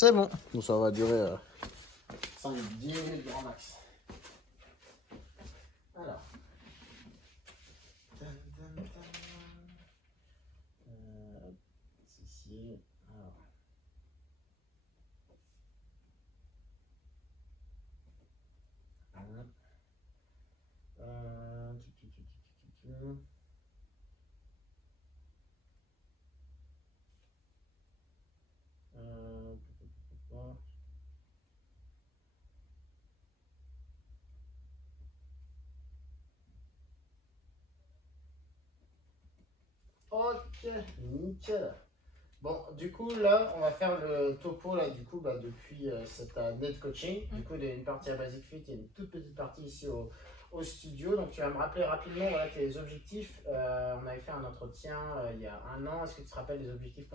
C'est bon. Bon, ça va durer 5-10 minutes grand max. Alors. Ici. Alors. Ok, nickel. Bon, du coup, là, on va faire le topo, là, du coup, depuis cette année de coaching. Du coup, il y a une partie à Basic Fit, il y a une toute petite partie ici au studio. Donc, tu vas me rappeler rapidement voilà, tes objectifs. On avait fait un entretien il y a un an. Est-ce que tu te rappelles des objectifs que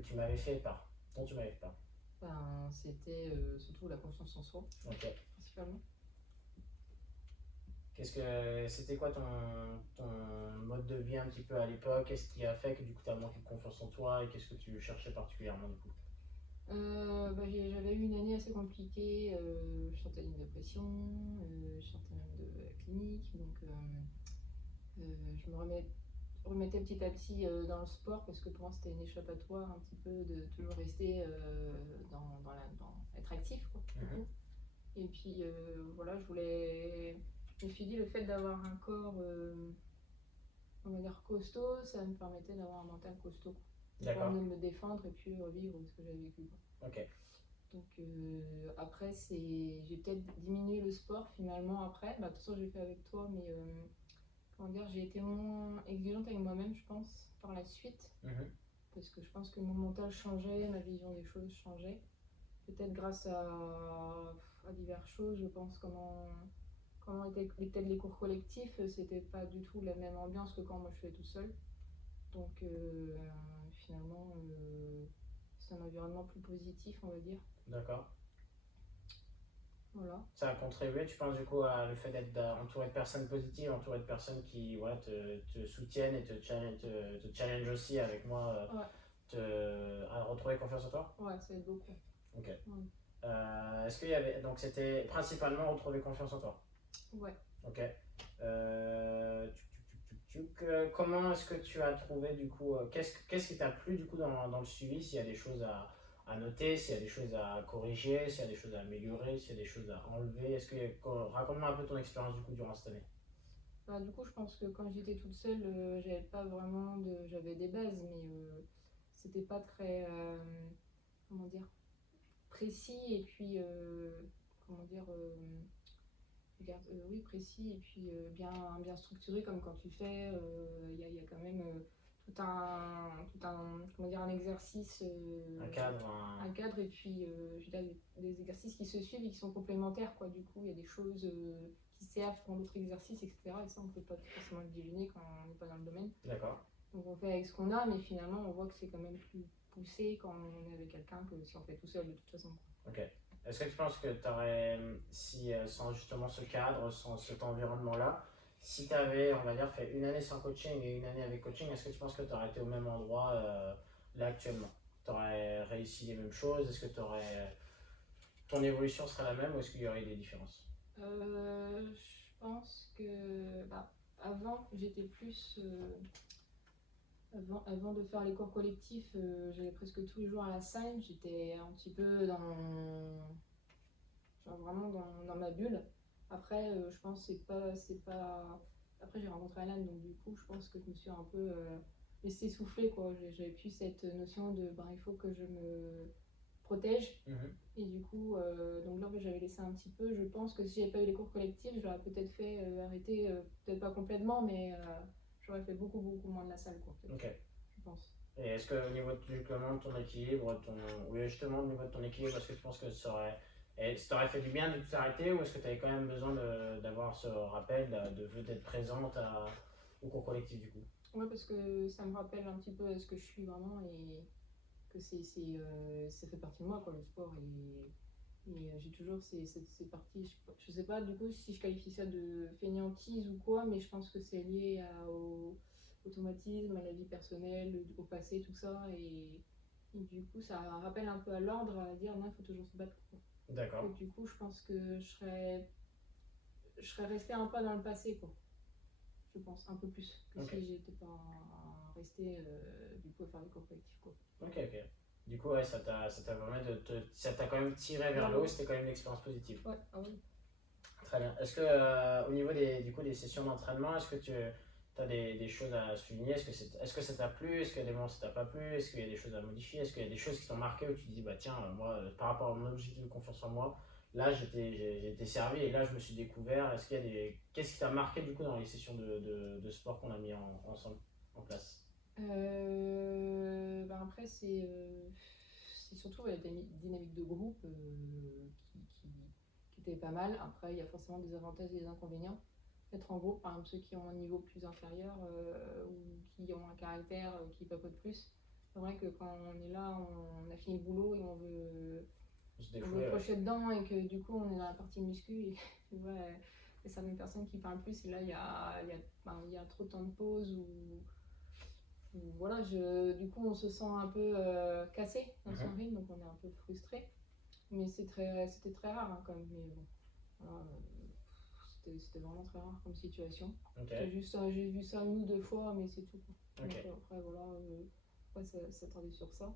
tu m'avais fait part, dont tu m'avais fait part? C'était surtout la confiance en soi, principalement. C'était quoi ton mode de vie un petit peu à l'époque? Qu'est-ce qui a fait que du coup tu as manqué de confiance en toi et qu'est-ce que tu cherchais particulièrement du coup? J'avais eu une année assez compliquée, je sortais d'une dépression, je sortais même de la clinique, donc je me remettais petit à petit dans le sport parce que pour moi c'était une échappatoire un petit peu de toujours rester dans être actif quoi. Et puis voilà, je me suis dit le fait d'avoir un corps on va dire costaud, ça me permettait d'avoir un mental costaud. D'accord. De me défendre et puis revivre ce que j'avais vécu. Ok. Donc après, j'ai peut-être diminué le sport finalement après. De toute façon, j'ai fait avec toi, mais comment dire, j'ai été moins exigeante avec moi-même, je pense, par la suite. Parce que je pense que mon mental changeait, ma vision des choses changeait. Peut-être grâce à diverses choses, je pense, comment étaient peut-être les cours collectifs, c'était pas du tout la même ambiance que quand moi je faisais tout seul. Donc finalement, c'est un environnement plus positif, on va dire. D'accord. Voilà. Ça a contribué, tu penses du coup, à le fait d'être entouré de personnes positives, entouré de personnes qui voilà, te soutiennent et te challenge aussi avec moi, à retrouver confiance en toi? Ouais, ça aide beaucoup. Ok. Est-ce qu'il y avait. Donc c'était principalement retrouver confiance en toi? Ouais. Ok. Comment est-ce que tu as trouvé du coup, qu'est-ce qui t'a plu du coup dans le suivi, s'il y a des choses à noter, s'il y a des choses à corriger, s'il y a des choses à améliorer, s'il y a des choses à enlever, raconte-moi un peu ton expérience du coup durant cette année. Du coup, je pense que quand j'étais toute seule, j'avais pas vraiment j'avais des bases, mais c'était pas très, comment dire, précis et puis, comment dire, oui, précis et puis bien structuré comme quand tu fais. Il y a quand même comment dire, un exercice, un cadre et puis je veux dire, des exercices qui se suivent et qui sont complémentaires quoi. Du coup, il y a des choses qui servent pour l'autre exercice, etc. Et ça, on ne peut pas forcément le deviner quand on n'est pas dans le domaine. D'accord. Donc on fait avec ce qu'on a, mais finalement, on voit que c'est quand même plus poussé quand on est avec quelqu'un que si on fait tout seul de toute façon. Ok. Est-ce que tu penses que tu aurais, si sans justement ce cadre, sans cet environnement-là, si tu avais, on va dire, fait une année sans coaching et une année avec coaching, est-ce que tu penses que tu aurais été au même endroit là actuellement? Tu aurais réussi les mêmes choses? Est-ce que ton évolution serait la même ou est-ce qu'il y aurait des différences? Je pense que avant, j'étais plus. Avant de faire les cours collectifs, j'allais presque tous les jours à la salle. J'étais un petit peu vraiment dans ma bulle. Après, je pense que c'est pas. Après, j'ai rencontré Alan, donc du coup, je pense que je me suis un peu laissée souffler, quoi. J'avais plus cette notion de, il faut que je me protège. Et du coup, donc là, j'avais laissé un petit peu. Je pense que si j'avais pas eu les cours collectifs, j'aurais peut-être fait arrêter, peut-être pas complètement, mais j'aurais fait beaucoup, beaucoup moins de la salle, quoi. Ok. Je pense. Et est-ce qu'au niveau justement de ton équilibre, oui, justement au niveau de ton équilibre, est-ce que tu penses que ça t'aurait fait du bien de tout arrêter ou est-ce que tu avais quand même besoin d'avoir ce rappel, d'être présente au cours collectif du coup? Ouais, parce que ça me rappelle un petit peu ce que je suis vraiment et que ça fait partie de moi, quoi, le sport. Et j'ai toujours ces parties, je sais pas du coup si je qualifie ça de fainéantise ou quoi, mais je pense que c'est lié au automatisme, à la vie personnelle, au passé, tout ça. Et du coup, ça rappelle un peu à l'ordre à dire non, il faut toujours se battre. D'accord. Et du coup, je pense que je serais restée un peu dans le passé, quoi. Je pense, un peu plus que Ok. si j'étais pas restée du coup à faire des cours collectifs, quoi. Ok, ok. Du coup, ouais, ça t'a quand même tiré vers Vers le le haut, haut. c'était quand même une expérience positive. Ouais, ah oui. Très bien. Est-ce que au niveau du coup, des sessions d'entraînement, est-ce que tu as des choses à souligner? Est-ce que ça t'a plu? Est-ce qu'il y a des moments où ça t'a pas plu? Est-ce qu'il y a des choses à modifier? Est-ce qu'il y a des choses qui t'ont marqué où tu te dis, bah tiens, moi, par rapport à mon objectif de confiance en moi, là, j'ai été servi et là, je me suis découvert. Est-ce qu'il y a qu'est-ce qui t'a marqué du coup dans les sessions de sport qu'on a mis ensemble en place? Ben après, c'est surtout la dynamique de groupe qui était pas mal. Après, il y a forcément des avantages et des inconvénients. Être en groupe, par exemple, ceux qui ont un niveau plus inférieur ou qui ont un caractère qui papote plus. C'est vrai que quand on est là, on a fini le boulot et Se on veut défouler, ouais. crocher dedans et que du coup, on est dans la partie muscu et tu vois, il y a certaines personnes qui parlent plus et là, il y a trop de temps de pause ou voilà, du coup, on se sent un peu cassé dans son rythme, donc on est un peu frustré. Mais c'était très rare hein, quand même. Mais bon, voilà, c'était vraiment très rare comme situation. Ok. J'ai vu ça une ou deux fois, mais c'est tout. Quoi. Ok. Donc après, voilà, s'attarder sur ça.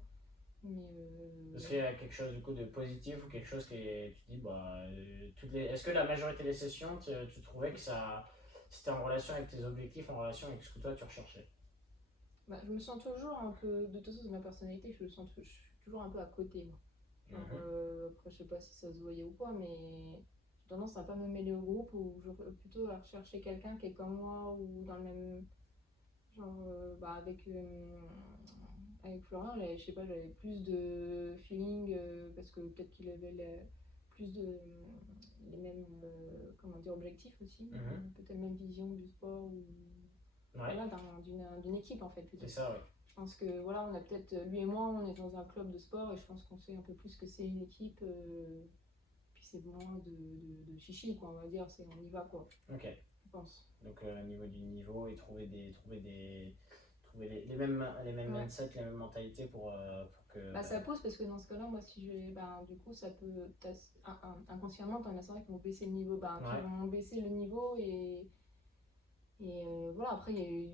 Mais Est-ce qu'il y a quelque chose du coup de positif ou quelque chose tu dis bah est-ce que la majorité des sessions tu trouvais que ça c'était en relation avec tes objectifs, en relation avec ce que toi tu recherchais? bah, je me sens toujours un peu, de toute façon, c'est ma personnalité, je suis toujours un peu à côté, moi. Genre, après, je sais pas si ça se voyait ou quoi, mais j'ai tendance à pas me mêler au groupe ou plutôt à rechercher quelqu'un qui est comme moi ou dans le même. Genre, bah, avec Florian, je sais pas, j'avais plus de feeling parce que peut-être qu'il avait plus les mêmes comment dire, objectifs aussi, peut-être la même vision du sport ou Ouais, voilà, d'une équipe en fait plutôt. c'est ça, ouais. Je pense que voilà, on a peut-être, lui et moi, on est dans un club de sport et je pense qu'on sait un peu plus que c'est une équipe. Puis c'est moins de chichi, quoi, on va dire, on y va, quoi, Ok. je pense. Donc au niveau du niveau et trouver les mêmes Ouais. mindsets, les mêmes mentalités pour que. Bah, ça pousse parce que dans ce cas-là, moi, si je bah, du coup, ça peut. Inconsciemment, t'en as certains qui vont baisser le niveau. Bah, Ouais. qui vont baisser le niveau et voilà, après,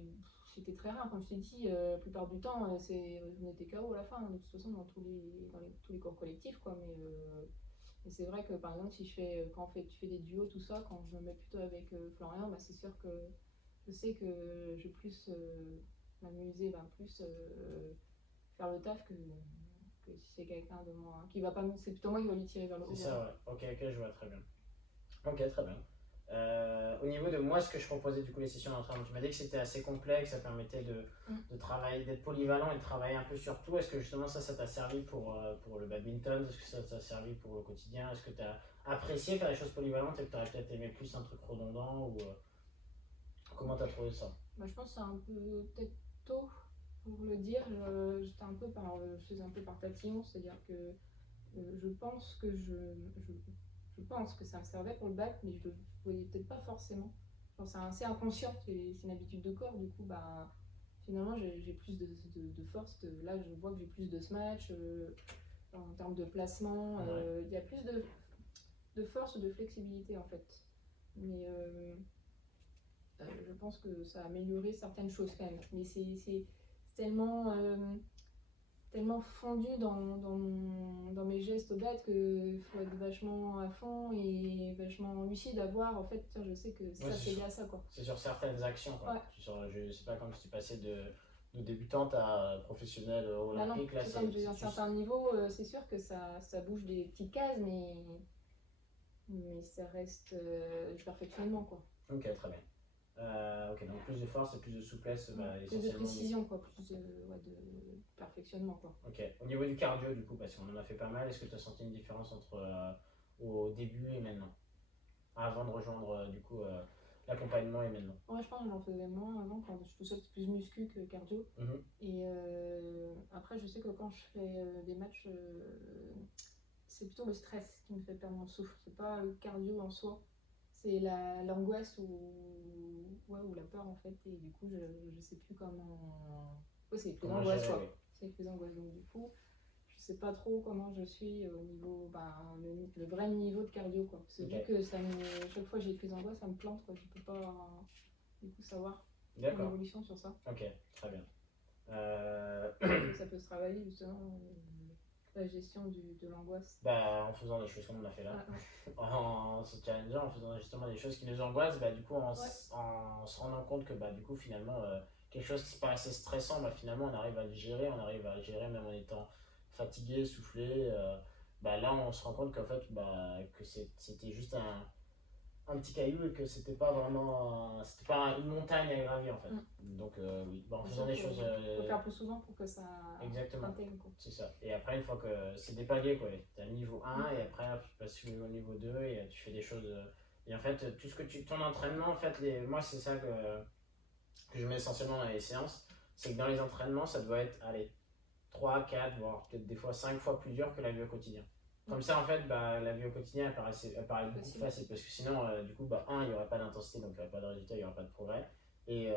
c'était très rare, comme je t'ai dit, la plupart du temps, on était KO à la fin, hein, de toute façon, dans tous les cours collectifs, quoi. Mais c'est vrai que par exemple, si je fais, quand tu fais des duos, tout ça, quand je me mets plutôt avec Florian, bah, c'est sûr que je sais que je vais plus m'amuser, bah, plus faire le taf que si c'est quelqu'un de moi qui va pas c'est plutôt moi qui va lui tirer vers le haut. C'est ça, ouais. Ok, ok, je vois très bien. Ok, très bien. Au niveau de moi, ce que je proposais du coup les sessions d'entraînement, tu m'as dit que c'était assez complexe, ça permettait de travailler, d'être polyvalent et de travailler un peu sur tout. Est-ce que justement ça t'a servi pour le badminton? Est-ce que ça t'a servi pour le quotidien? Est-ce que tu as apprécié faire des choses polyvalentes et que tu aurais peut-être aimé plus un truc redondant ou comment t'as trouvé ça? Bah, je pense que c'est un peu peut-être tôt pour le dire. Je faisais un peu par tatillon, c'est-à-dire que je pense que je pense que ça me servait pour le bac, mais je le voyais peut-être pas forcément. Genre, c'est assez inconscient, c'est une habitude de corps. Du coup, bah, finalement, j'ai plus de force. Là, je vois que j'ai plus de smash en termes de placement. Il y a plus de force, de flexibilité en fait. Mais je pense que ça a amélioré certaines choses quand même. Mais c'est tellement tellement fondu dans mes gestes bêtes qu'il faut être vachement à fond et vachement lucide à voir. En fait, tiens, je sais que ça, c'est lié à ça, quoi. C'est sur certaines actions, quoi. Ouais. Je sais pas, comme si tu passais de débutante à professionnelle olympique. Bah non, là, comme j'ai un certain niveau, c'est sûr que ça bouge des petites cases, mais ça reste du perfectionnement, quoi. Ok, très bien. Ok, donc plus de force et plus de souplesse. Bah, plus de précision, quoi, plus de perfectionnement, quoi. Ok, au niveau du cardio, du coup, parce qu'on en a fait pas mal, est-ce que tu as senti une différence entre au début et maintenant? Avant de rejoindre du coup l'accompagnement et maintenant? Ouais, je pense que j'en faisais moins avant, quand je suis tout seul, c'est plus muscu que cardio. Et après, je sais que quand je fais des matchs, c'est plutôt le stress qui me fait perdre mon souffle. C'est pas le cardio en soi, c'est l'angoisse ou la peur en fait. Et du coup, je sais plus comment. Ouais, c'est plus d'angoisse quoi. C'est plus d'angoisse. Donc, du coup, sais pas trop comment je suis au niveau, le vrai niveau de cardio, quoi. Parce que Ok. vu que chaque fois que j'ai prise en voix, ça me plante, quoi. Je peux pas, du coup, savoir mon D'accord. évolution sur ça. Ok, très bien. Ça peut se travailler, justement, la gestion de l'angoisse. En faisant des choses comme on a fait là, en se challengeant, en faisant justement des choses qui nous angoissent, du coup en se rendant compte que du coup finalement quelque chose qui paraissait stressant, finalement on arrive à le gérer, même en étant fatigué, soufflé. Là on se rend compte qu'en fait que c'était juste un petit caillou et que c'était pas vraiment c'était pas une montagne à gravir en fait. Donc oui, en faisant des choses. Faut faire plus souvent pour que ça Intègre, quoi. C'est ça. Et après, une fois que c'est des paliers, quoi. Tu as le niveau 1 et après tu passes au niveau 2 et tu fais des choses. Et en fait, tout ce que ton entraînement, en fait, moi c'est ça que je mets essentiellement dans les séances, c'est que dans les entraînements, ça doit être, allez, 3, 4, voire peut-être des fois 5 fois plus dur que la vie au quotidien. Comme ça, en fait, la vie au quotidien, elle paraît beaucoup plus facile. Parce que sinon, du coup, il n'y aurait pas d'intensité, donc il n'y aurait pas de résultat, il n'y aurait pas de progrès. Et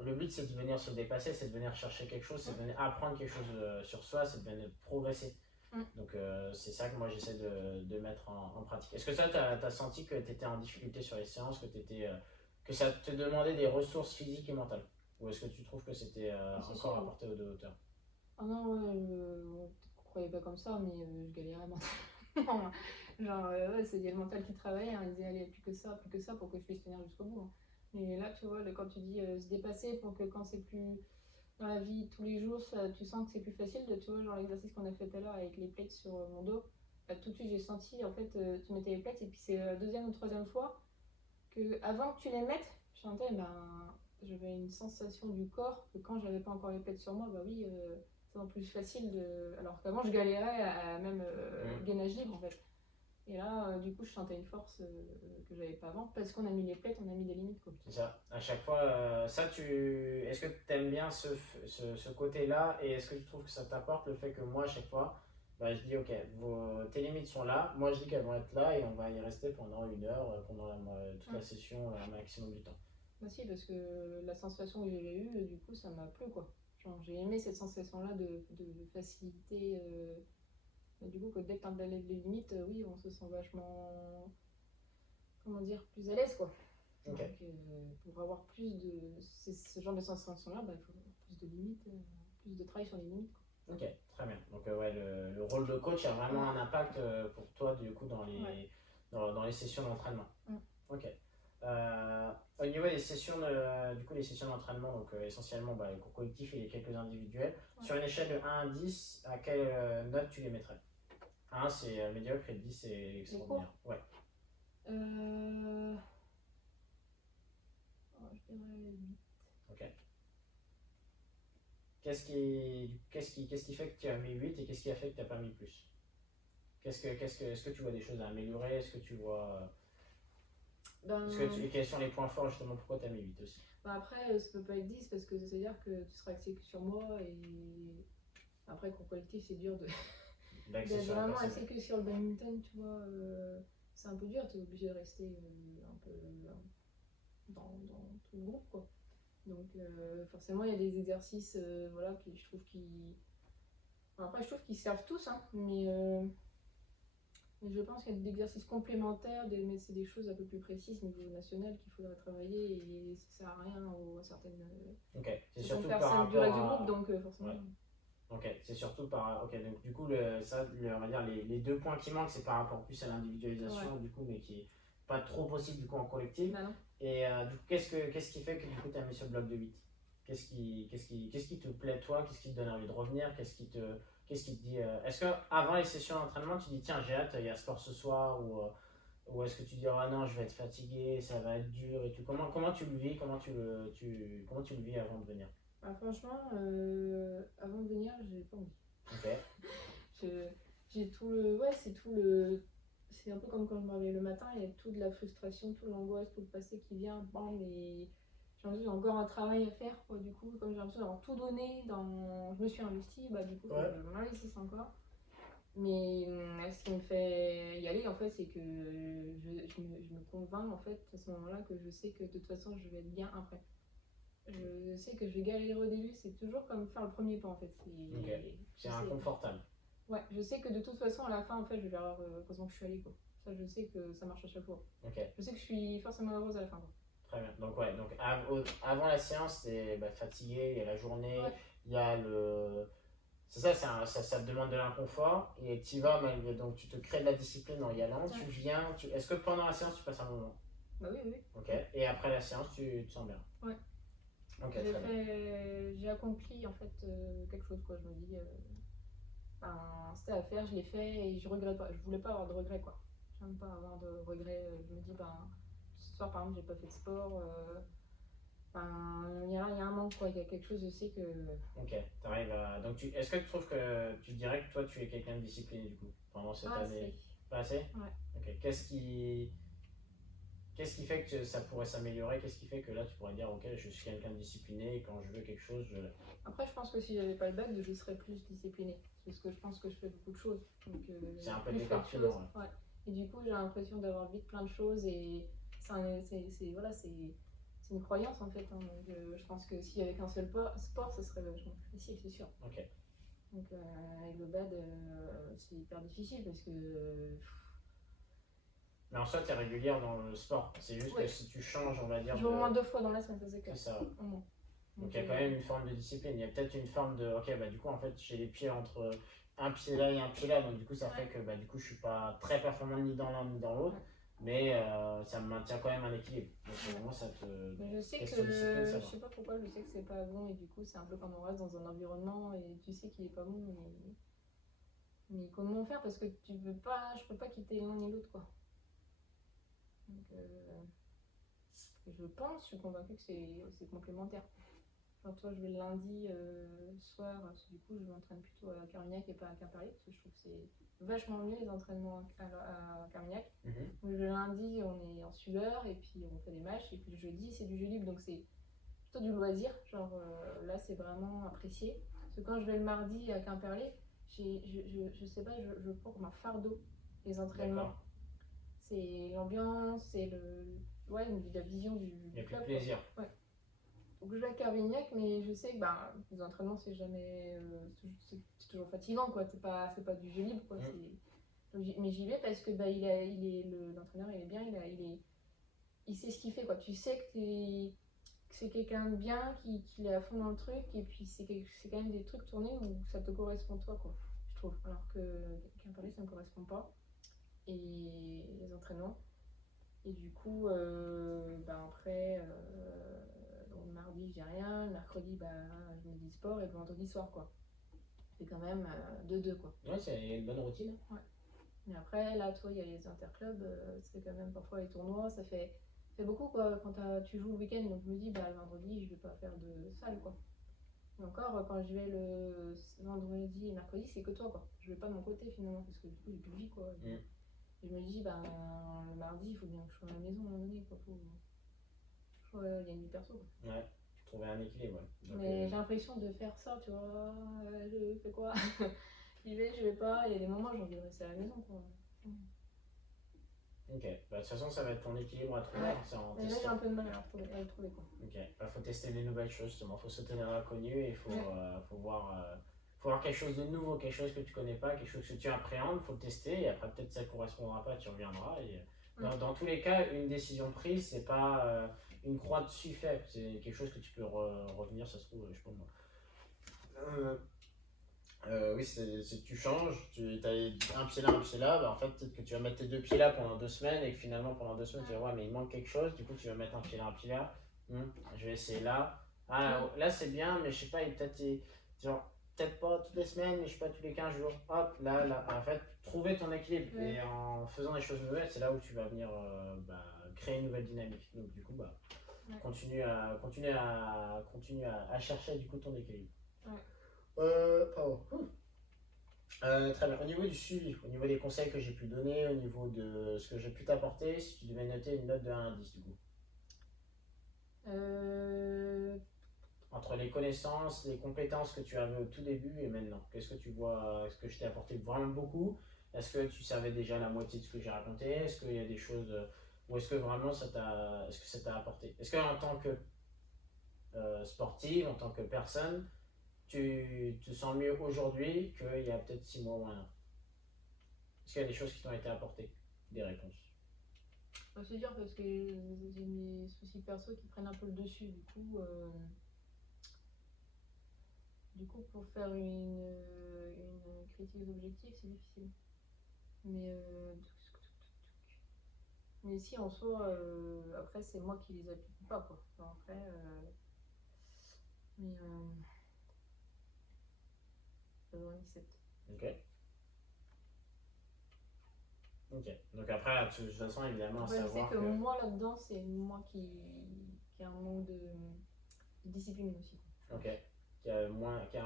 le but, c'est de venir se dépasser, c'est de venir chercher quelque chose, c'est de venir apprendre quelque chose sur soi, c'est de venir progresser. Donc, c'est ça que moi, j'essaie de mettre en pratique. Est-ce que ça, tu as senti que tu étais en difficulté sur les séances, que ça te demandait des ressources physiques et mentales? Ou est-ce que tu trouves que c'était encore à portée de hauteur? Ah non, ouais, peut-être qu'on croyait pas comme ça, mais je galérais mentalement. Genre, c'est le mental qui travaille, hein. Il disait, allez, plus que ça pour que je puisse tenir jusqu'au bout, hein. Mais là, tu vois, quand tu dis se dépasser pour que quand c'est plus dans la vie tous les jours, tu sens que c'est plus facile. Tu vois, genre l'exercice qu'on a fait tout à l'heure avec les plates sur mon dos, tout de suite j'ai senti, en fait, tu mettais les plates et puis c'est la deuxième ou troisième fois que avant que tu les mettes, je sentais, j'avais une sensation du corps que quand j'avais pas encore les plates sur moi, oui, c'est en plus facile alors qu'avant je galérais à même gainage libre en fait. Et là, du coup, je sentais une force que j'avais pas avant parce qu'on a mis les plates, on a mis des limites, quoi. C'est ça. À chaque fois, est-ce que tu aimes bien ce côté-là et est-ce que tu trouves que ça t'apporte le fait que moi, à chaque fois, je dis ok, tes limites sont là, moi je dis qu'elles vont être là et on va y rester pendant 1 heure, pendant toute la session, un maximum du temps. Si, parce que la sensation que j'ai eue, du coup, ça m'a plu, quoi. Genre, j'ai aimé cette sensation-là de facilité. Du coup, que dès que tu enlèves les limites, oui, on se sent vachement, comment dire, plus à l'aise, quoi. Okay. Donc, pour avoir plus de ce genre de sensation-là, il faut avoir plus de limites, plus de travail sur les limites, quoi. Ok, très bien. Donc le rôle de coach a vraiment un impact pour toi, du coup, dans les sessions d'entraînement. Ok. Au niveau des sessions d'entraînement, donc essentiellement les cours collectifs et les quelques individuels, sur une échelle de 1 à 10, à quelle note tu les mettrais? 1 c'est médiocre et 10 c'est extraordinaire. Ouais. Je dirais 8. Ok. Qu'est-ce qui fait que tu as mis 8 et qu'est-ce qui a fait que tu n'as pas mis plus? Est-ce que tu vois des choses à améliorer? Est-ce que tu vois... et quels sont les points forts justement? Pourquoi tu as mis 8 aussi? Après, ça peut pas être 10 parce que ça veut dire que tu seras axé que sur moi et après, cours collectif, c'est dur d'être vraiment axé que sur le badminton, tu vois. C'est un peu dur, tu es obligé de rester un peu dans tout le groupe, quoi. Donc forcément, il y a des exercices qui, je trouve après, je trouve qu'ils servent tous, hein, mais je pense qu'il y a des exercices complémentaires, mais c'est des choses un peu plus précises au niveau national qu'il faudrait travailler et ça sert à rien à certaines personnes du groupe, donc forcément. Ouais. Ok, c'est surtout ok, donc du coup, on va dire les 2 points qui manquent, c'est par rapport plus à l'individualisation, du coup, mais qui est pas trop possible du coup en collectif. Non. Et du coup, qu'est-ce qui fait que du coup tu as mis ce bloc de 8? Qu'est-ce qui te plaît toi? Qu'est-ce qui te donne envie de revenir? Qu'est-ce qui te dit est-ce que avant les sessions d'entraînement tu dis tiens j'ai hâte, il y a sport ce soir, ou est-ce que tu dis ah non je vais être fatigué, ça va être dur et tout? Comment tu le vis? Comment tu le vis avant de venir? Franchement, avant de venir, j'ai pas envie. Ok. J'ai tout c'est un peu comme quand je me réveille le matin, il y a toute la frustration, toute l'angoisse, tout le passé qui vient, mais j'ai l'impression qu'il y a encore un travail à faire, quoi. Du coup, comme j'ai l'impression d'avoir tout donné, je me suis investie, du coup, je m'investisse encore. Mais ce qui me fait y aller, en fait, c'est que je me convainc, en fait, à ce moment-là, que je sais que de toute façon, je vais être bien après. Je sais que je vais galérer au début, c'est toujours comme faire le premier pas, en fait. C'est inconfortable. Ouais, je sais que de toute façon, à la fin, en fait, je vais avoir heureusement que je suis allée, quoi. Ça, je sais que ça marche à chaque fois. Ok, Je sais que je suis forcément heureuse à la fin, quoi. très bien. Donc, ouais, donc avant la séance, t'es fatigué, il y a la journée, Ouais, il y a le. C'est ça, ça te demande de l'inconfort et tu vas malgré. Donc, tu te crées de la discipline en y allant, tu ouais. viens. Est-ce que pendant la séance, tu passes un bon moment? Bah oui, oui. Ok, et après la séance, tu te sens bien? Ouais. Ok, très bien. J'ai accompli, en fait, quelque chose, quoi. Je me dis, ben, c'était à faire, je l'ai fait et je regrette pas. Je voulais pas avoir de regrets, quoi. J'aime pas avoir de regrets. Je me dis, ben, ce soir, par exemple, j'ai pas fait de sport. Ben, il y a un manque, quoi. Il y a quelque chose, je sais que. Ok, t'arrives à. Donc, est-ce que tu trouves que tu dirais que toi, tu es quelqu'un de discipliné du coup pendant cette Pas année? assez. Pas assez? Ouais. Ok. Qu'est-ce qui fait que ça pourrait s'améliorer? Qu'est-ce qui fait que là, tu pourrais dire, ok, je suis quelqu'un de discipliné et quand je veux quelque chose, je. Après, je pense que si j'avais pas le bac, je serais plus disciplinée. Parce que je pense que je fais beaucoup de choses. Donc, C'est un peu plus je fais de d'éparpillement. choses. Ouais. Et du coup, j'ai l'impression d'avoir vite plein de choses. Et voilà, c'est une croyance en fait. Hein. Donc, je pense que s'il y avait qu'un seul sport, ce serait vachement plus facile, c'est sûr. Ok. Donc, avec le BAD, c'est hyper difficile parce que. Mais en soi, tu es régulière dans le sport. C'est juste que Oui, si tu changes, on va dire. je vais au moins 2 fois dans la semaine, ça c'est C'est clair. ça. Au moins. Donc il y a quand même une forme de discipline. Il y a peut-être une forme de. Ok, bah du coup, en fait, j'ai les pieds entre un pied là et un pied là. Donc du coup, ça fait que bah, du coup, je suis pas très performant ni dans l'un ni dans l'autre. Ouais. Mais ça me maintient quand même un équilibre. Donc pour moi, ça te. Mais je sais question que, de discipline, ça je va. sais pas pourquoi, je sais que c'est pas bon et du coup c'est un peu comme on reste dans un environnement et tu sais qu'il est pas bon mais comment faire parce que je peux pas quitter l'un ni l'autre quoi. Donc je pense, je suis convaincue que c'est complémentaire. Genre toi je vais le lundi soir, parce que du coup je m'entraîne plutôt à Carmignac et pas à Quimperlé parce que je trouve que c'est vachement mieux les entraînements à Carmignac. Donc le lundi on est en sueur et puis on fait des matchs et puis le jeudi c'est du jeu libre donc c'est plutôt du loisir, genre là c'est vraiment apprécié. Parce que quand je vais le mardi à Quimperlé, je sais pas, je prends comme un fardeau les entraînements. C'est l'ambiance, c'est ouais, la vision du Il n'y a plus club. de plaisir. Ouais. Donc je vais à Carvignac, mais je sais que bah, les entraînements c'est jamais. C'est toujours fatigant quoi, c'est pas du jeu libre quoi. Mais j'y vais parce que bah, l'entraîneur il est bien, il sait ce qu'il fait quoi. Tu sais que c'est quelqu'un de bien, qui est à fond dans le truc, et puis c'est quand même des trucs tournés où ça te correspond toi, quoi, je trouve. Alors que Quimperlé, ça ne me correspond pas. Et les entraînements. Et du coup, bah après, donc le mardi, j'ai rien, le mercredi, bah, je me dis sport, et le vendredi soir, quoi. C'est quand même 2-2, quoi. Ouais, c'est une bonne routine. Ouais. Mais après, là, toi, il y a les interclubs, c'est quand même parfois les tournois, ça fait beaucoup quoi quand tu joues le week-end. Donc je me dis, bah, le vendredi, je vais pas faire de salle quoi. Et encore, quand je vais le vendredi et mercredi, c'est que toi quoi. Je vais pas de mon côté finalement parce que du coup, j'ai plus de vie quoi. Et je me dis, bah, le mardi, il faut bien que je sois à la maison à un moment donné quoi. Il y a une vie perso quoi. Ouais, trouver un équilibre. Ouais. Donc, mais j'ai l'impression de faire ça, tu vois. Je fais quoi? J'y vais, je vais pas. Il y a des moments, j'ai envie de rester à la maison quoi. Ok, bah, de toute façon, ça va être ton équilibre à trouver. Ouais. En Mais là, j'ai un peu de mal à le trouver quoi. Ok, bah, faut tester des nouvelles choses justement. Faut sauter dans l'inconnu et faut voir quelque chose de nouveau, quelque chose que tu connais pas, quelque chose que tu appréhendes. Faut le tester et après, peut-être ça ne correspondra pas, tu reviendras. Et dans tous les cas, une décision prise, c'est pas une croix dessus faite. C'est quelque chose que tu peux revenir, ça se trouve, je sais pas moi. Oui, c'est que tu changes, tu as un pied là, bah, en fait peut-être que tu vas mettre tes deux pieds là pendant 2 semaines et que finalement pendant 2 semaines tu vas voir mais il manque quelque chose, du coup tu vas mettre un pied là, je vais essayer là, là c'est bien mais je sais pas, genre peut-être pas toutes les semaines mais je sais pas tous les 15 jours, hop là, en fait trouver ton équilibre et en faisant des choses nouvelles c'est là où tu vas venir créer une nouvelle dynamique, donc du coup continue à chercher du coup ton équilibre. Pardon. Très bien. Au niveau du suivi, au niveau des conseils que j'ai pu donner, au niveau de ce que j'ai pu t'apporter, si tu devais noter une note de 1 à 10 du coup. Entre les connaissances, les compétences que tu avais au tout début et maintenant, qu'est-ce que tu vois, est-ce que je t'ai apporté vraiment beaucoup? Est-ce que tu savais déjà la moitié de ce que j'ai raconté? Est-ce qu'il y a des choses, ou est-ce que vraiment est-ce que ça t'a apporté? Est-ce qu'en tant que sportive, en tant que personne, tu te sens mieux aujourd'hui qu'il y a peut-être 6 mois ou un an? Est-ce qu'il y a des choses qui t'ont été apportées? Des réponses? C'est dur parce que j'ai mes soucis perso qui prennent un peu le dessus. Pour faire une critique objective, c'est difficile. Mais si en soi, après, c'est moi qui les applique pas, quoi. Enfin, après, mais 97. Ok. Ok. Donc après, de toute façon, évidemment, à Après, je sais savoir que moi là-dedans, c'est moi qui a un manque de discipline aussi. Ok. Qui a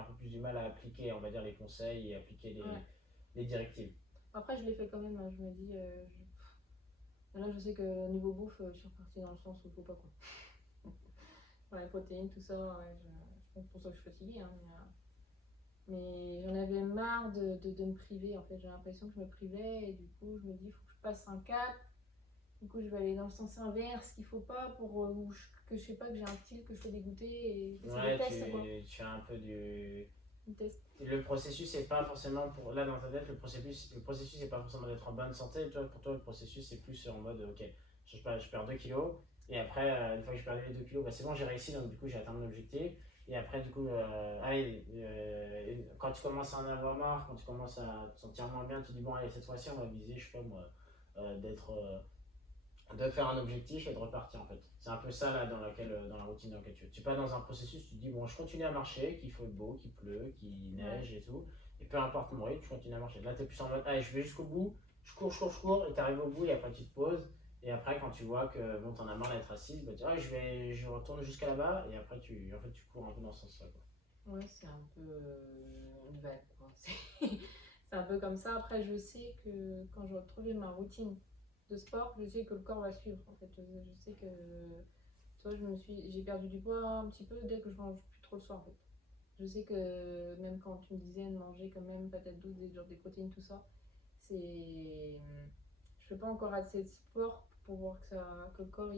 un peu plus du mal à appliquer, on va dire, les conseils et appliquer Ouais. les directives. Après, je l'ai fait quand même, hein. Je me dis, là, je sais que niveau bouffe, je suis repartie dans le sens où il faut pas, quoi. Ouais, protéines, tout ça, ouais, je pense pour ça que je suis fatiguée, hein, mais j'en avais marre de me priver. En fait, j'ai l'impression que je me privais et du coup, je me dis, il faut que je passe un cap. Du coup, je vais aller dans le sens inverse qu'il faut pas pour que je sais pas que j'ai un style que je peux dégoûter et c'est Ouais, des tests, quoi. tu as un peu du. Des tests. Le processus, c'est pas forcément pour. Là, dans ta tête, le processus, c'est pas forcément d'être en bonne santé. Toi, pour toi, le processus, c'est plus en mode, ok, je perds 2 kilos. Et après, une fois que j'ai perdu les 2 kilos, bah, c'est bon, j'ai réussi, donc du coup, j'ai atteint mon objectif. Et après, du coup, quand tu commences à en avoir marre, quand tu commences à te sentir moins bien, tu dis, bon, allez, cette fois-ci, on va viser, je sais pas moi, de faire un objectif et de repartir en fait. C'est un peu ça là dans la routine dans laquelle tu es. Tu es pas dans un processus, tu te dis bon je continue à marcher, qu'il faut beau, qu'il pleut, qu'il neige et tout. Et peu importe mon rythme, je continue à marcher. Là tu es plus en mode allez je vais jusqu'au bout, je cours et tu arrives au bout et après tu te poses. Et après quand tu vois que bon t'en as marre d'être assise, bah tu dis ah, je retourne jusqu'à là-bas et après tu cours un peu dans ce sens là quoi. Ouais, c'est un peu une vague, quoi. C'est un peu comme ça. Après, je sais que quand je retrouve ma routine de sport, je sais que le corps va suivre. En fait, je sais que toi, j'ai perdu du poids un petit peu dès que je mange plus trop le soir. En fait, je sais que même quand tu me disais de manger quand même patate douce, des protéines, tout ça, je fais pas encore assez de sport pour voir que le corps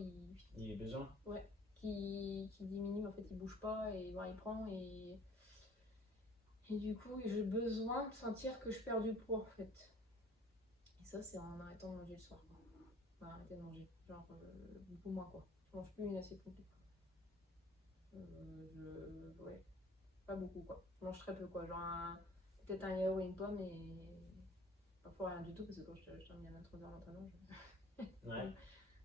Il est besoin. Ouais, qui diminue. En fait, il bouge pas et voilà, il prend et du coup, j'ai besoin de sentir que je perds du poids en fait. Et ça, c'est en arrêtant de manger le soir, quoi. Enfin, arrêter de manger, genre beaucoup moins, quoi. Je mange plus une assiette complète. Ouais, pas beaucoup, quoi. Je mange très peu, quoi. Genre peut-être un yaourt et une pomme et parfois rien du tout parce que quand je termine à 23h l'entraînement, Ouais.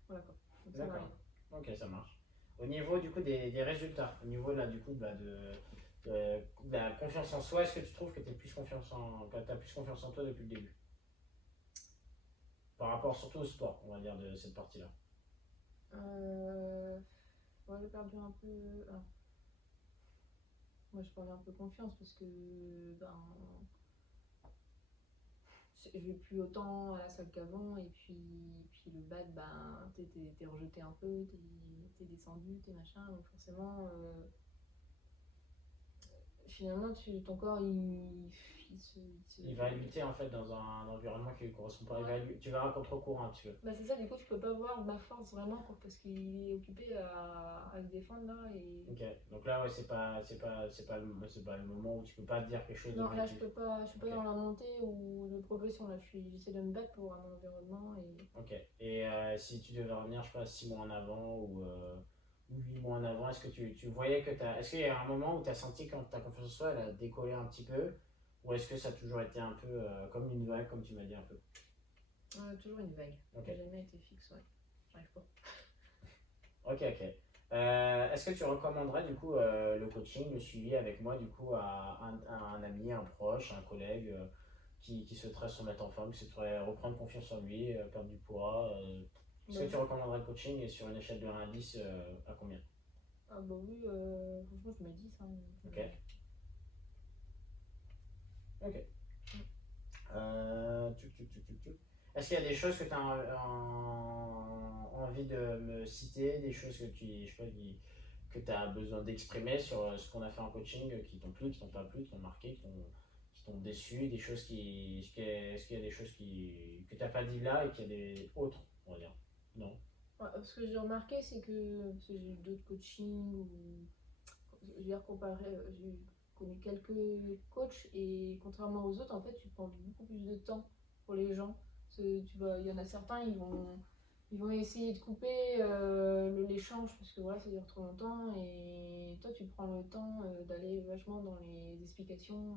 Voilà, quoi. Donc, ça D'accord. Ok, ça marche. Au niveau du coup des résultats, au niveau là du coup de la confiance en soi, est-ce que tu trouves que tu as plus confiance en toi depuis le début? Par rapport surtout au sport, on va dire, de cette partie-là. Ouais, j'ai perdu un peu. Alors, moi, je perds un peu confiance parce que je vais plus autant à la salle qu'avant et puis le bac, t'es rejeté un peu, t'es descendu, t'es machin, donc forcément, finalement, ton corps, Il va lutter en fait dans un environnement qui ne correspond pas. Ouais. Tu vas à contre-courant un petit peu. C'est ça, du coup, je peux pas voir ma force vraiment quoi, parce qu'il est occupé à se défendre là. Ok, donc là, ouais, c'est pas le moment où tu peux pas te dire quelque chose Non, là, d'objectif. je suis pas dans la montée ou de progression, là, j'essaie de me battre pour un environnement et. Ok, et si tu devais revenir, je sais pas, 6 mois en avant ou 8 mois en avant, est-ce que tu voyais que est-ce qu'il y a un moment où tu as senti quand ta confiance en soi, elle a décollé un petit peu, ou est-ce que ça a toujours été un peu comme une vague, comme tu m'as dit un peu? Toujours une vague. Ok. J'ai jamais été fixe, ouais. J'arrive pas. Ok, ok. Est-ce que tu recommanderais du coup le coaching, le suivi avec moi du coup à un ami, un proche, un collègue qui souhaiterait se remettre en forme, qui souhaiterait reprendre confiance en lui, perdre du poids est-ce que tu recommanderais le coaching et sur une échelle de 1 à 10 à combien? Ah bah oui, franchement, je mets 10. Hein, Ok. Ok. Est-ce qu'il y a des choses que tu as envie de me citer, des choses que je sais pas, que tu as besoin d'exprimer sur ce qu'on a fait en coaching, qui t'ont plu, qui t'ont pas plu, qui t'ont marqué, qui t'ont déçu, des choses est-ce qu'il y a des choses que tu n'as pas dit là et qu'il y a des autres, on va dire? Non? Ouais, ce que j'ai remarqué, c'est que, parce que j'ai eu d'autres coachings, ou je veux dire, connais quelques coachs et contrairement aux autres, en fait, tu prends beaucoup plus de temps pour les gens. Il y en a certains, ils vont essayer de couper l'échange parce que voilà, ça dure trop longtemps et toi, tu prends le temps d'aller vachement dans les explications,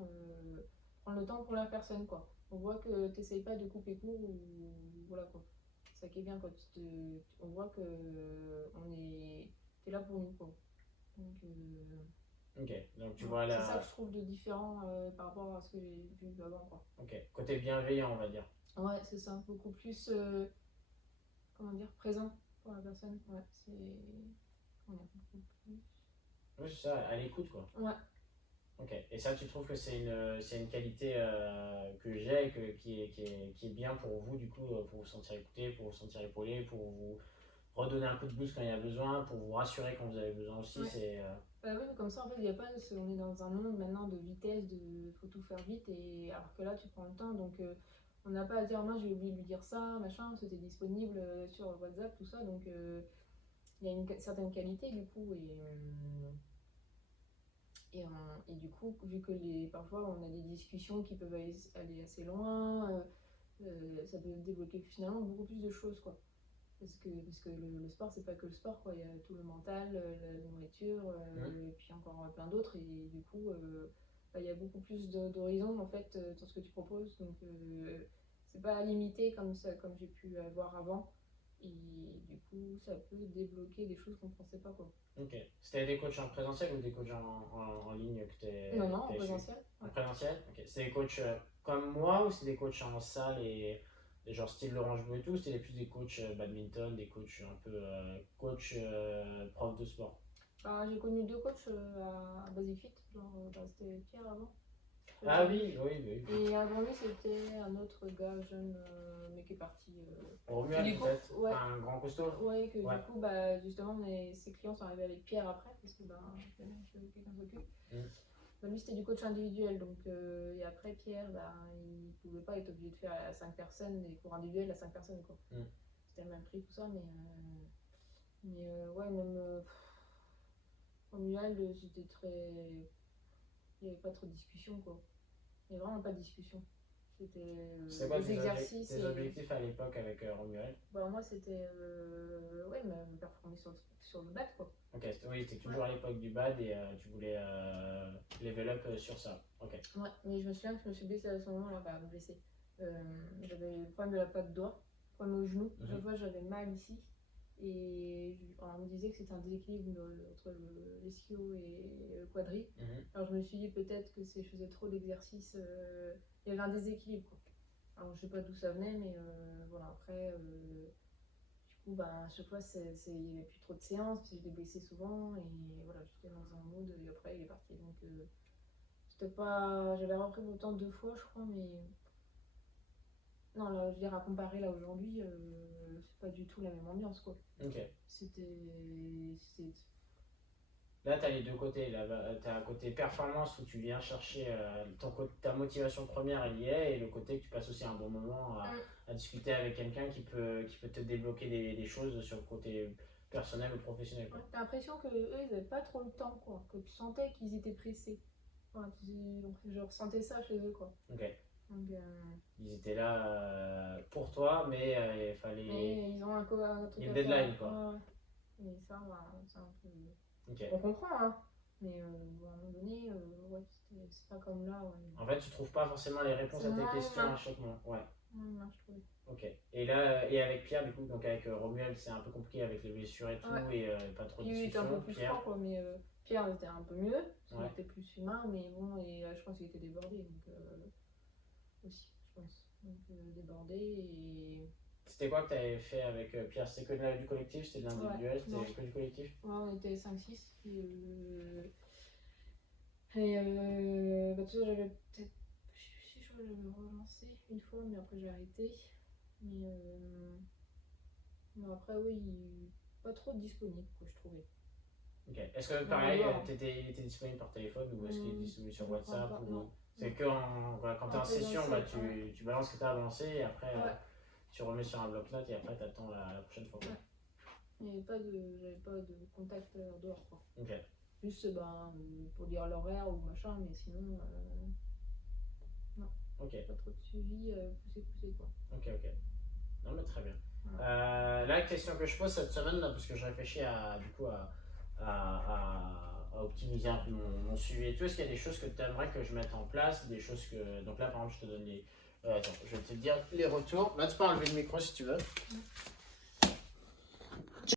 prendre le temps pour la personne, quoi. On voit que tu n'essayes pas de couper court ou voilà, quoi. C'est ça qui est bien, quoi. On voit que t'es là pour nous, quoi. Donc, Ok, donc tu ouais, vois c'est ça là. que je trouve de différent par rapport à ce que j'ai vu avant, quoi. Ok, côté bienveillant, on va dire. Ouais, c'est ça, beaucoup plus, comment dire, présent pour la personne. Ouais, c'est. Comment dire, beaucoup plus. Oui, c'est ça, à l'écoute, quoi. Ouais, Ok, et ça, tu trouves que c'est une qualité que j'ai, qui est bien pour vous, du coup, pour vous sentir écouté, pour vous sentir épaulé, pour vous redonner un coup de boost quand il y a besoin, pour vous rassurer quand vous avez besoin aussi. ouais. C'est Bah oui, mais comme ça, en fait, il y a pas, on est dans un monde maintenant de vitesse, faut tout faire vite, et alors que là, tu prends le temps, donc on n'a pas à dire, moi j'ai oublié de lui dire ça, machin, c'était disponible sur WhatsApp, tout ça, donc il y a une certaine qualité du coup, et du coup, vu que parfois on a des discussions qui peuvent aller assez loin, ça peut débloquer finalement beaucoup plus de choses, quoi. Parce que le sport, c'est pas que le sport, quoi. Il y a tout le mental, la nourriture, et puis encore plein d'autres. Et du coup, bah, il y a beaucoup plus d'horizons en fait dans ce que tu proposes. Donc, c'est pas limité comme j'ai pu avoir avant. Et du coup, ça peut débloquer des choses qu'on ne pensait pas, quoi. ok. C'était des coachs en présentiel ou des coachs en ligne que Non, non, en t'as su? présentiel. En Ouais. présentiel? Ok. C'était des coachs comme moi ou c'était des coachs en salle et genre style Laurent Bleu et tout? C'était plus des coachs badminton, des coachs un peu coach prof de sport? Bah, j'ai connu deux coachs à Basic Fit. Genre, bah, c'était Pierre avant. Ah oui, oui, oui. Et avant lui, c'était un autre gars jeune, mais qui est parti. Romuald Du coup, peut-être? ouais, Un grand costaud? ouais, que Ouais. du coup, bah, justement, ses clients sont arrivés avec Pierre après, parce que ben, quelqu'un s'occupe. Bah, lui, c'était du coach individuel, donc, et après, Pierre, bah, il pouvait pas être obligé de faire à 5 personnes, des cours individuels à 5 personnes, quoi. C'était le même prix, tout ça, mais ouais, même Romuald, c'était très. Il n'y avait pas trop de discussion, quoi. Il n'y avait vraiment pas de discussion. C'était quoi des exercices. tes objectifs à l'époque avec Romuald? Bah, moi, c'était ouais, me performer sur le bat, quoi. Ok, oui, t'es toujours à l'époque du bad et tu voulais level up sur ça. Ok. Ouais, mais je me souviens que je me suis blessée à ce moment-là, bah, blessée. J'avais le problème de la patte droite, le problème au genou. Chaque fois, j'avais mal ici. Et on me disait que c'était un déséquilibre entre l'ischio et le quadri. Alors je me suis dit peut-être que je faisais trop d'exercices. Il y avait un déséquilibre, quoi. Alors je sais pas d'où ça venait, mais voilà, après, du coup, bah, à chaque fois, il n'y avait plus trop de séances, parce que j'étais blessée souvent, et voilà, j'étais dans un mood, et après, il est parti. Donc, c'était pas. J'avais repris mon temps 2 fois, je crois, mais. Non, là, je veux dire, à comparer là aujourd'hui, c'est pas du tout la même ambiance, quoi. Ok. C'était. Là, tu as les deux côtés. Tu as un côté performance où tu viens chercher ta motivation première, elle y est, et le côté que tu passes aussi un bon moment à discuter avec quelqu'un qui peut te débloquer des choses sur le côté personnel ou professionnel. Ouais, t'as l'impression qu'eux, ils n'avaient pas trop le temps, quoi. Que tu sentais qu'ils étaient pressés. Ouais, donc, je ressentais ça chez eux, quoi. Ok. Donc, ils étaient là pour toi, mais il fallait. Mais ils ont un truc à une faire. deadline, quoi. Ouais. Et ça, voilà, c'est un peu. Ok. On comprend, hein. Mais bon, à un moment donné, ouais, c'est pas comme là. Ouais. En fait, tu trouves pas forcément les réponses à tes questions à chaque moment. Ouais. Non, je trouvais. Ok. Et là, et avec Pierre, du coup, donc avec Romuald, c'est un peu compliqué avec les blessures et tout, et pas trop de Il était discussion. un peu plus Pierre. froid, quoi, mais Pierre était un peu mieux, parce Ouais. qu'il était plus humain, mais bon, et là, je pense qu'il était débordé, donc aussi, je pense. Donc débordé et. C'était quoi que tu avais fait avec Pierre? C'était que du collectif? C'était de l'individuel? Ouais, C'était que du collectif? Ouais, on était 5-6. Bah, tout ça, j'avais peut-être. Je sais plus si je crois que j'avais relancé une fois, mais après j'ai arrêté. Mais après, oui, pas trop disponible, quoi, je trouvais. Ok. Est-ce que pareil, il était disponible par téléphone ou est-ce qu'il est disponible sur WhatsApp ou... C'est que voilà, quand tu es en session, bah, tu balances ce que tu as avancé et après tu remets sur un bloc-notes et après tu attends la prochaine fois. Ouais. J'avais pas de contact dehors, quoi. Ok. Plus pour dire l'horaire ou machin, mais sinon, Ok, pas trop de suivi poussé quoi. ok. Non, mais très bien. Voilà. Là, la question que je pose cette semaine, là, parce que je réfléchis du coup, à optimiser un peu mon suivi et tout, est-ce qu'il y a des choses que tu aimerais que je mette en place, des choses que... Donc là, par exemple, je te donne les... attends, je vais te dire les retours. Là, tu peux enlever le micro si tu veux.